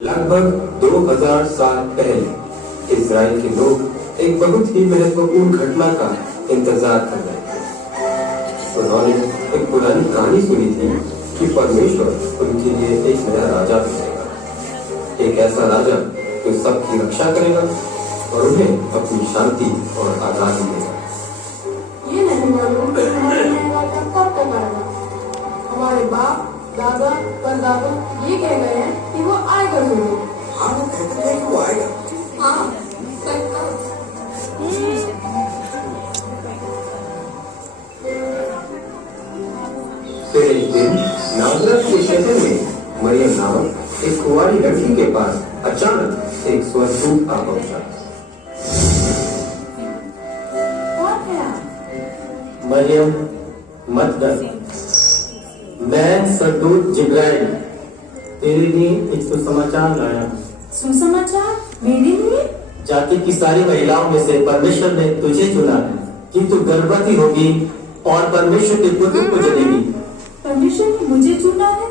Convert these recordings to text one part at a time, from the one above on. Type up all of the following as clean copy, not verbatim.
लगभग 2000 साल पहले इजराइल के लोग एक बहुत ही महत्वपूर्ण घटना का इंतजार कर रहे थे। उन्होंने एक पुरानी कहानी सुनी थी कि परमेश्वर उनके लिए एक नया राजा भेजेगा, एक ऐसा राजा जो सबकी रक्षा करेगा और उन्हें अपनी शांति और आजादी देगा। ये नहीं मालूम कि हमारा नया राजा कब तक आएगा। हमारे बाप दादा परदादा ये कह रहे हैं कि वो आएगा जरूर। हाँ, वो कहते हैं कि वो आएगा। हाँ, पक्का। फिर एक दिन नाजरत के शहर में मरियम नामक एक कुंवारी लड़की के पास अचानक एक स्वर्गदूत आ पहुंचा। कौन है आप? मरियम, मत डर, मैं सरदूत जिब्राइल तेरे लिए एक सुसमाचार लाया हूं। सुसमाचार मेरे लिए? जाति की सारी महिलाओं में से परमेश्वर ने तुझे चुना है कि तू गर्भवती होगी और परमेश्वर के पुत्र को जनेगी। परमेश्वर ने मुझे चुना है?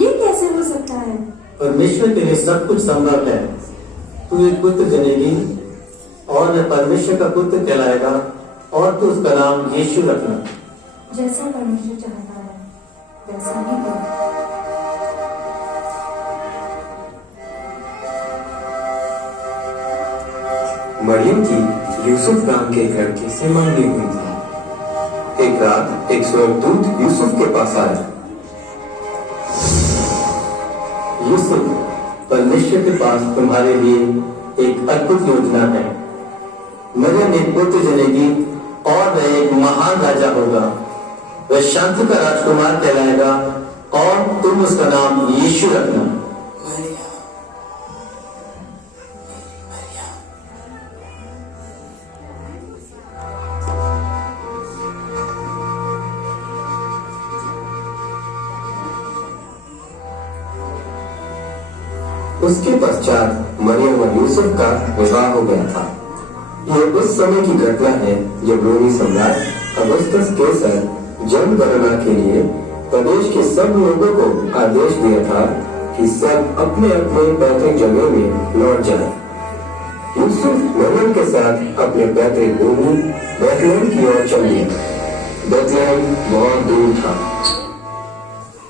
ये कैसे हो सकता है? परमेश्वर के लिए सब कुछ संभव है। तू एक पुत्र जनेगी और वह परमेश्वर का पुत्र कहलाएगा और तू उसका नाम यीशु रखना। जैसा परमेश्वर चाहता है वैसा ही करो। मरियम की यूसुफ नाम के एक लड़के से मंगनी हुई थी। एक रात एक स्वर्गदूत यूसुफ के पास आया। यूसुफ, परमेश्वर के पास तुम्हारे लिए एक अद्भुत योजना है। मरियम एक पुत्र जनेगी और वह एक महान राजा होगा। वह शांति का राजकुमार कहलाएगा और तुम उसका नाम यीशु रखना। उसके पश्चात मरियम और यूसुफ का विवाह हो गया था। यह उस समय की घटना है जब रोमी सम्राट अगुस्तस केसर जंग गणना के लिए प्रदेश के सब लोगों को आदेश दिया था कि सब अपने अपने पैतृक जगह में लौट जाएं। यूसुफ मरियम के साथ अपने पैतृक भूमि बैतलहम की ओर चल दिए। बैतलहम बहुत दूर था।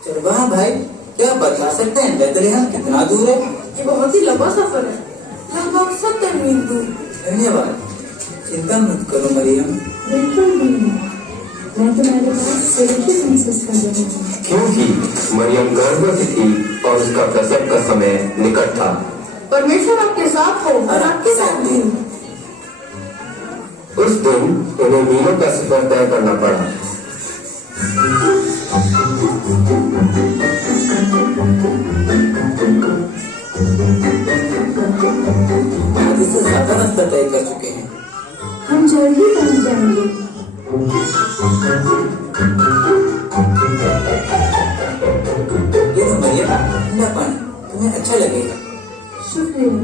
चरवाहा भाई, क्या बता सकते हैं बैतलहम कितना दूर है? ये बहुत ही लंबा सफर है, लगभग 70 मील दूर। धन्यवाद, चिंता मत करो मरियम। बिल्कुल भी नहीं, मैं तुम्हारे पास सुरक्षित महसूस कर रही हूँ। क्योंकि मरियम गर्भवती थी और उसका प्रसव का समय निकट था। परमेश्वर आपके साथ हो और आपके साथ भी। उस दिन उन्हें मीलों का सफर तय करना पड़ा। आधे से ज्यादा रास्ता तय कर चुके हैं। हम जल्द ही पहुँच जाएंगे। ये लो मरियम, ठंडा पानी, तुम्हें अच्छा लगेगा। शुक्रिया,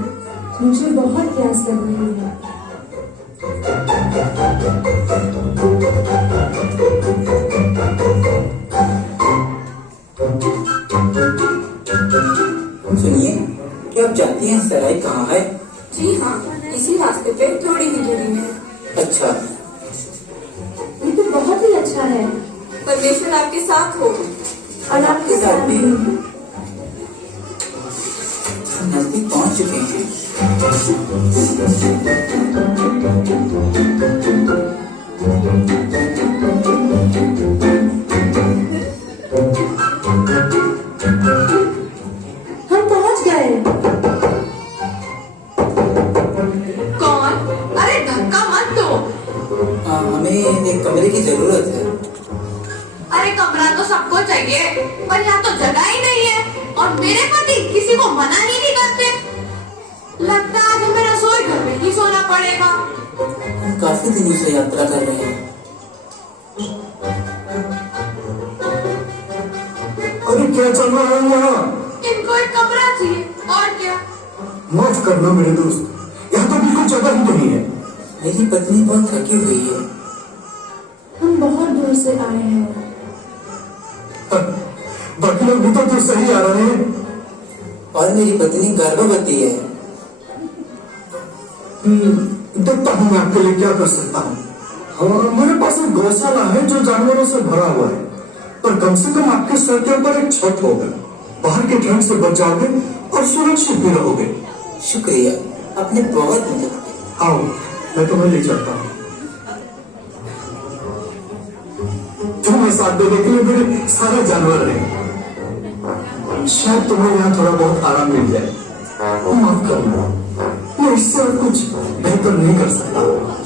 मुझे बहुत प्यास लग रही है। सुनिए, क्या आप जानती हैं सराय कहाँ है? जी हाँ, इसी रास्ते पे थोड़ी ही दूरी में है। अच्छा, ये तो बहुत ही अच्छा है। परमेश्वर आपके साथ हो और आपके साथ भी। हम नजदीक पहुँच चुके हैं। हम पहुँच गए। कौन? अरे धक्का मत दो। हमें एक कमरे की जरूरत है। अरे कमरा तो सबको चाहिए, पर यहाँ तो जगह ही नहीं है और मेरे पति किसी को मना ही नहीं करते। लगता है आज हमें रसोई घर में ही सोना पड़ेगा। हम काफी दिनों से यात्रा कर रहे हैं। अरे क्या चल रहा है यहाँ? इनको एक कमरा चाहिए और क्या। माफ करना मेरे दोस्त, यहाँ तो बिल्कुल जगह ही नहीं है। मेरी पत्नी बहुत थकी हुई है। हम बहुत दूर से आए हैं। बाकी लोग भी तो सही आ रहे हैं। और मेरी पत्नी गर्भवती है। देखता हूँ मैं आपके लिए क्या कर सकता हूँ। हाँ, मेरे पास एक गौशाला है जो जानवरों से भरा हुआ है, पर कम से कम आपके सर के ऊपर एक छत होगा। बाहर की ठंड से बच जाओगे और सुरक्षित भी रहोगे। शुक्रिया, आपने बहुत मदद की। आओ, मैं तुम्हें ले चलता हूँ। तुम्हें साथ देने के लिए मेरे सारे जानवर हैं। शायद तुम्हें यहाँ थोड़ा बहुत आराम मिल जाए। माफ करना, मैं इससे और कुछ बेहतर नहीं कर सकता।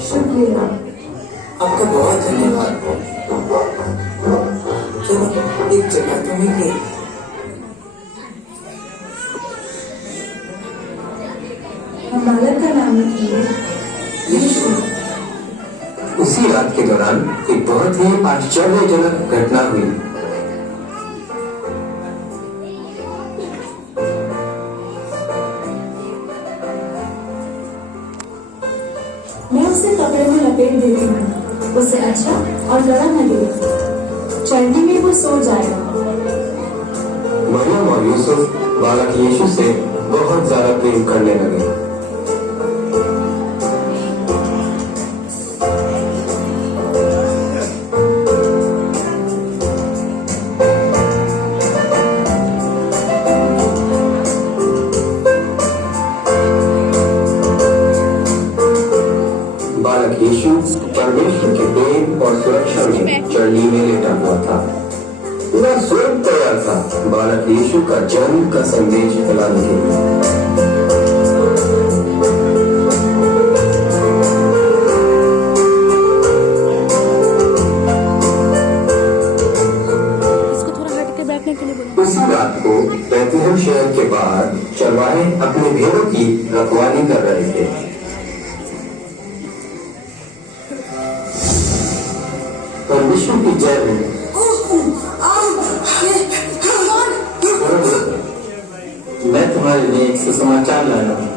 शुक्रिया। आपका बहुत धन्यवाद। चलो एक जगह तो मिल गई। बालक का नाम रखिए यीशु। उसी रात के दौरान एक बहुत ही आश्चर्यजनक घटना हुई। मैं उसे कपड़े में लपेट देती हूँ, उसे अच्छा और गला न लगे। चढ़ने में वो सो जाएगा। मरियम और यूसुफ बालक यीशु से बहुत ज्यादा प्रेम करने लगे। बालक यीशु परमेश्वर के प्रेम और सुरक्षा में चरनी में लेटा हुआ था। पूरा स्वर्ग तैयार था बालक यीशु का जन्म का संदेश फैलाने के लिए। उसी रात को बैतलहम शहर के बाहर चरवाहे अपने भेड़ों की रखवाली कर रहे थे। परमेश्वर की जय हो। मैं तुम्हारे लिए एक सुसमाचार लाया हूँ।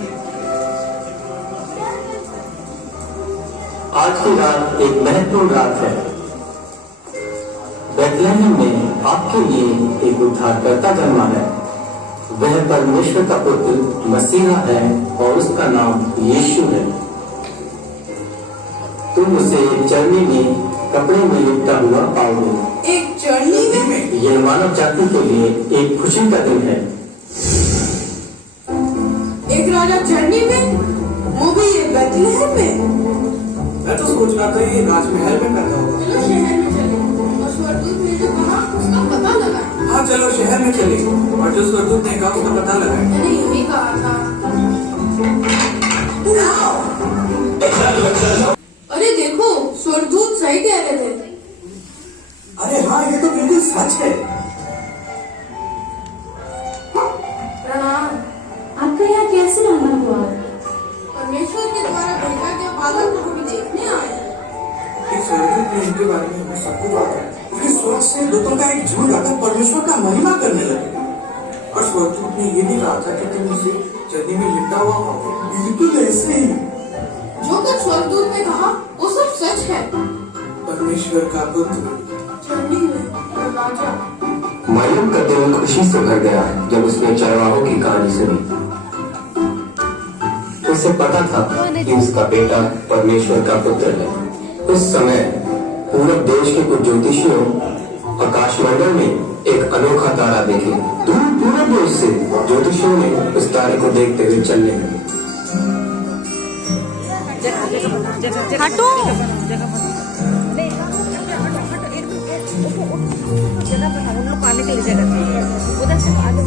आज की रात एक महत्वपूर्ण रात है। बैतलहम में आपके लिए एक उद्धारकर्ता जन्मा है। वह परमेश्वर का पुत्र मसीहा है और उसका नाम यीशु है। तुम उसे चरनी में कपड़े में लिपटा हुआ पाओगे। एक चढ़नी में? यह मानव जाति के लिए एक खुशी का दिन है। एक राजा चढ़नी में, वो भी ये बैतलहम में। मैं तो सोच रहा था ये राजमहल में पैदा होगा। चलो शहर में चले और स्वर्गदूत ने जो कहा उसका पता लगाए। हाँ चलो शहर में चले और जो स्वर्गदूत ने कहा उसका पता लगाए। मैंने यही कहा था। अरे देखो, स्वर्गदूत सही कह रहे थे। अरे हाँ, ये तो बिल्कुल सच है। प्रणाम। आपका यहाँ कैसे रहना हुआ? परमेश्वर के द्वारा भेजा गया बालक को हम देखने आए हैं। एक स्वर्गदूत ने इनके बारे में हमें सब कुछ बताया। फिर स्वर्ग से दूतों का एक झुंड आकर परमेश्वर का महिमा करने लगे। और स्वर्गदूत ने ये भी कहा था कि तुम उसे चरनी में लिपटा हुआ पाओगे। बिल्कुल ऐसे ही। जो कुछ स्वर्गदूत ने कहा वो सब सच है। परमेश्वर का पुत्र चढ़नी में और राजा। मरियम का दिल खुशी से भर गया जब उसने चरवाहों की कहानी सुनी। उसे पता था कि उसका बेटा परमेश्वर का पुत्र है। उस समय पूरब देश के कुछ ज्योतिषियों आकाशमंडल में एक अनोखा तारा देखे। दूर पूरब देश से ज्योतिषियों ने उस तारे को देखते हुए चलने लगे। जगह पर हम लोग पाने के लिए जगह थी उधर से आगे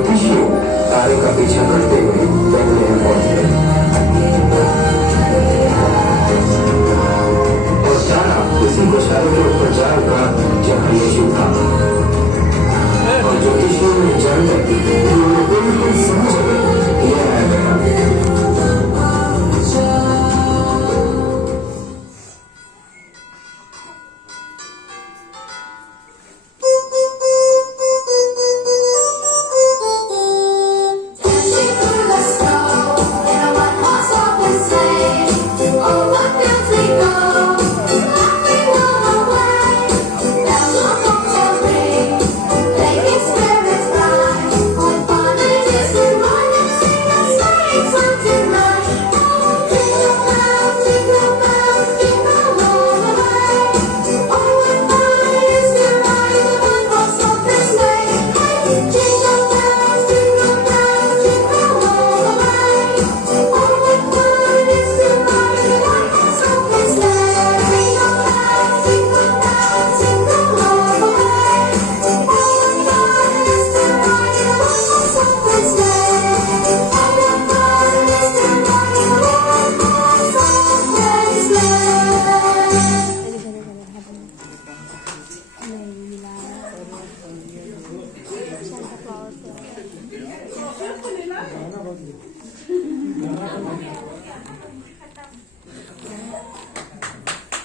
ज्योतिषियों तारे का पीछा करते हुए बेथलेहम पहुंच गए और तारा उसी गोशाला के ऊपर जा रुका जहाँ यीशु था। और ज्योतिषियों ने जानकर कि उन्हें बिल्कुल समझ गए कि यह है गया। Dancing through the snow in a one-horse open sleigh. Over fields we go, laughing all the way. Bells on bobs and ring, making spirits bright. What fun it is to ride and sing a sleighing song tonight! Jingle bells, jingle all the way. Oh, what fun it is to ride in a one-horse open sleigh! Jingle bells, jingle all the way. Oh, what fun it is to ride in a one-horse open sleigh! Jingle bells, jingle all the way. Oh, what fun it is to ride in a one-horse open sleigh! Oh, what fun it is to ride in a one-horse open sleigh! Santa Claus.